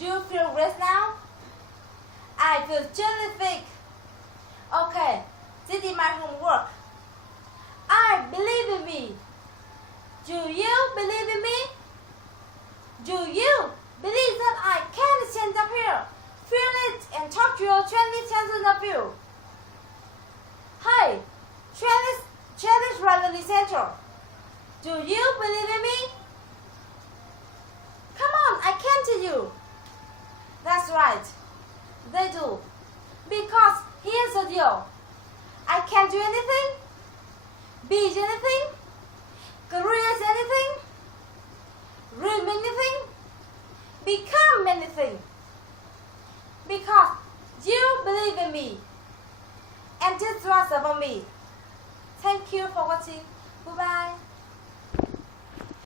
Do you feel rest now? I feel terrific. Okay, this is my homework. I believe in me. Do you believe in me? Do you believe that I can stand up here, feel it, and talk to your 20,000 of you? Hi, Chinese Rally Center. Do you believe in me? Come on, I can to you. That's right, they do. Because here's the deal. I can do anything, be anything, create anything, dream anything, become anything. Because you believe in me. And just trust about me. Thank you for watching. Goodbye.